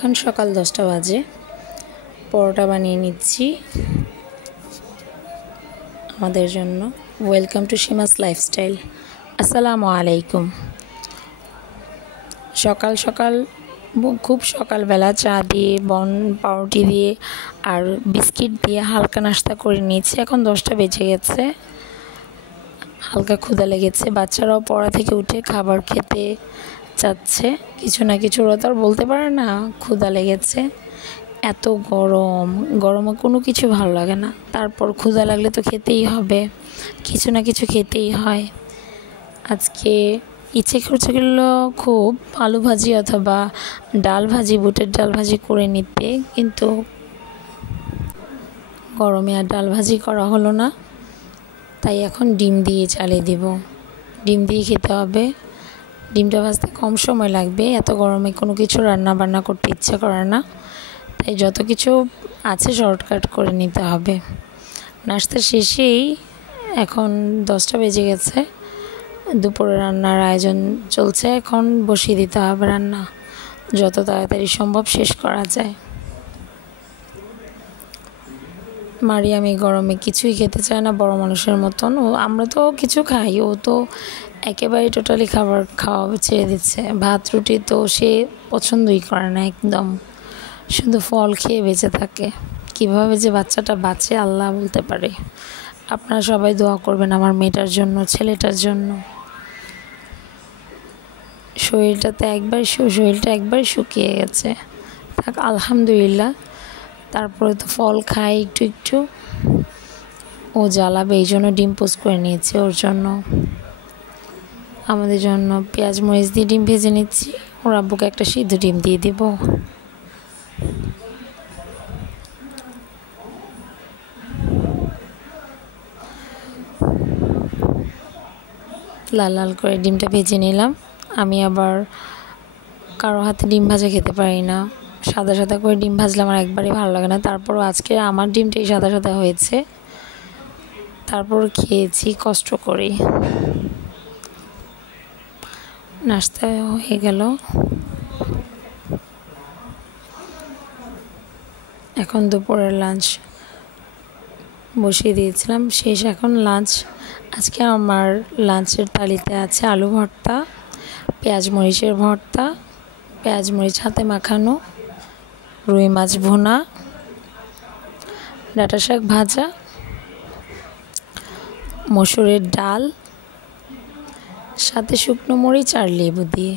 এখন সকাল 10টা বাজে। পরোটা বানিয়ে নিচ্ছি আমাদের জন্য। Welcome to Seema's lifestyle. আসসালামু আলাইকুম। সকাল সকাল খুব সকালবেলা চা দিয়ে পাউরুটি দিয়ে আর বিস্কিট দিয়ে হালকা নাস্তা করে নিয়েছি। এখন 10টা বেজে গেছে, হালকা ক্ষুধা লেগেছে। বাচ্চারাও পড়া থেকে উঠে খাবার খেতে চাচ্ছে, কিছু না কিছু ওরা তো আর বলতে পারে না, ক্ষুধা লেগেছে। এত গরমে কোনো কিছু ভালো লাগে না, তারপর ক্ষুধা লাগলে তো খেতেই হবে, কিছু না কিছু খেতেই হয়। আজকে ইচ্ছে করছিল খুব আলু ভাজি অথবা ডাল ভাজি, বুটের ডাল ভাজি করে নিতে, কিন্তু গরমে আর ডাল ভাজি করা হলো না। তাই এখন ডিম দিয়ে চালিয়ে দিব। ডিম দিয়ে খেতে হবে। ডিমটা ভাজতে কম সময় লাগবে, এত গরমে কোনো কিছু রান্না বান্না করতে ইচ্ছে করে না, তাই যত কিছু আছে শর্টকাট করে নিতে হবে। নাস্তা শেষেই এখন 10টা বেজে গেছে, দুপুরে রান্নার আয়োজন চলছে। এখন বসিয়ে দিতে হবে রান্না, যত তাড়াতাড়ি সম্ভব শেষ করা যায়। মারিয়াম এই গরমে কিছুই খেতে চায় না বড় মানুষের মতন। আমরা তো কিছু খাই, ও তো একেবারে টোটালি খাবার খাওয়া ছেড়ে দিচ্ছে। ভাত রুটি তো সে পছন্দই করে না একদম, শুধু ফল খেয়ে বেঁচে থাকে। কিভাবে যে বাচ্চাটা বাঁচে আল্লাহ বলতে পারে। আপনারা সবাই দোয়া করবেন আমার মেয়েটার জন্য, ছেলেটার জন্য। শরীরটা একবার শুকিয়ে গেছে, থাক আলহামদুলিল্লাহ। তারপরে তো ফল খাই একটু একটু, ও জ্বালাবে এই জন্য ডিম পোস্ট করে নিয়েছি ওর জন্য। আমাদের জন্য পেঁয়াজ মরিচ দিয়ে ডিম ভেজে নিচ্ছি, ওর আব্বুকে একটা সিদ্ধ ডিম দিয়ে দিব। লাল লাল করে ডিমটা ভেজে নিলাম। আমি আবার কারো হাতে ডিম ভাজা খেতে পারি না, সাদা সাদা করে ডিম ভাজলে আমার একবারই ভালো লাগে না। তারপরও আজকে আমার ডিমটাই সাদা সাদা হয়েছে, তারপর খেয়েছি কষ্ট করে। নাস্তা হয়ে গেল, এখন দুপুরের লাঞ্চ বসিয়ে দিয়েছিলাম, শেষ এখন লাঞ্চ। আজকে আমার লাঞ্চের থালিতে আছে আলু ভর্তা, পেঁয়াজ মরিচের ভর্তা, পেঁয়াজ মরিচ হাতে মাখানো, রুই মাছ ভুনা, ডাঁটা শাক ভাজা, মসুরের ডাল, সাথে শুকনো মরিচ আর লেবু দিয়ে।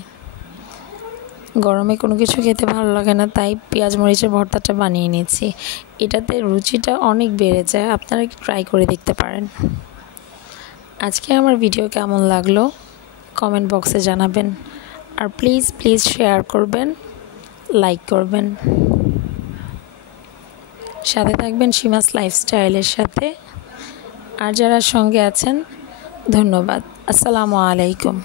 গরমে কোনো কিছু খেতে ভালো লাগে না, তাই পেঁয়াজ মরিচের ভর্তাটা বানিয়ে নিয়েছি। এটাতে রুচিটা অনেক বেড়ে যায়, আপনারা কি ট্রাই করে দেখতে পারেন। আজকে আমার ভিডিও কেমন লাগলো কমেন্ট বক্সে জানাবেন, আর প্লিজ শেয়ার করবেন, লাইক করবেন, সাথে থাকবেন সীমাস লাইফস্টাইলের সাথে। আর যারা সঙ্গে আছেন ধন্যবাদ। আসসালামু আলাইকুম।